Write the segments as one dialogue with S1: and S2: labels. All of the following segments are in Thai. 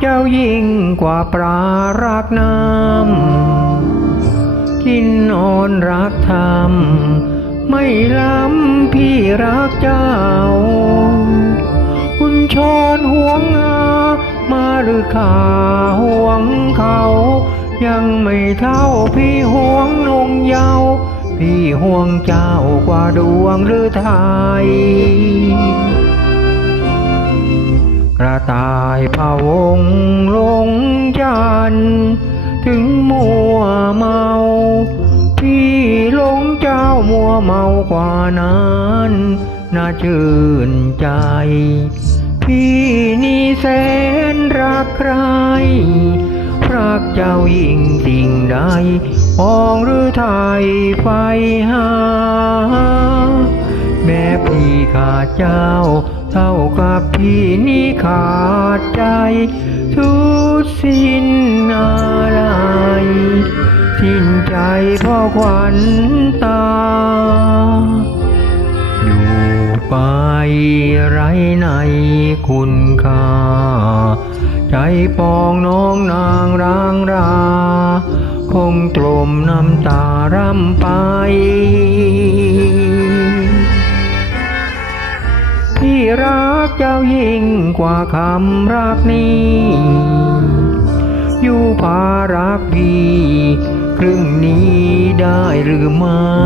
S1: เจ้ายิ่งกว่าปลารักน้ำกินนอนรักธรรม ไม่ล้ำพี่รักเจ้า คุณชอนห่วงงามาหรือขาห่วงเขา ยังไม่เท่าพี่ห่วงนงเยาว์พี่ห่วงเจ้ากว่าดวงหรือไทย กระต่ายพะวงลงจันทร์ถึงมัวเมา พี่ลงเจ้ามัวเมากว่านั้นน่าชื่นใจ พี่นี่แสนรักใครรักเจ้ายิ่งสิ่งใดมองหรือไทยไฟหา แม่พี่ขาดเจ้า เท่ากับพี่นี่ขาดใจ ทุกสิ้นอะไรสิ้นใจเพราะขวัญตา อยู่ไปไรในคุณค่า ใจปองน้องนางรางรา คงตรมน้ำตาร่ำไป พี่รักเจ้ายิ่งกว่าคำรักนี้ อยู่ภารักพี่ครึ่งนี้ได้หรือไม่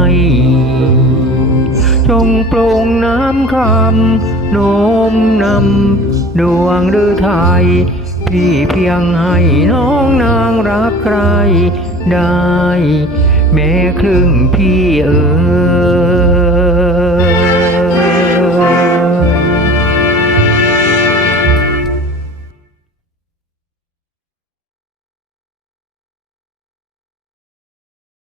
S1: จงโปรงน้ำคำโน้มนำดวงหรือไทยพี่เพียงให้น้องนางรักใครได้ แม้ครึ่งพี่เอ๋ย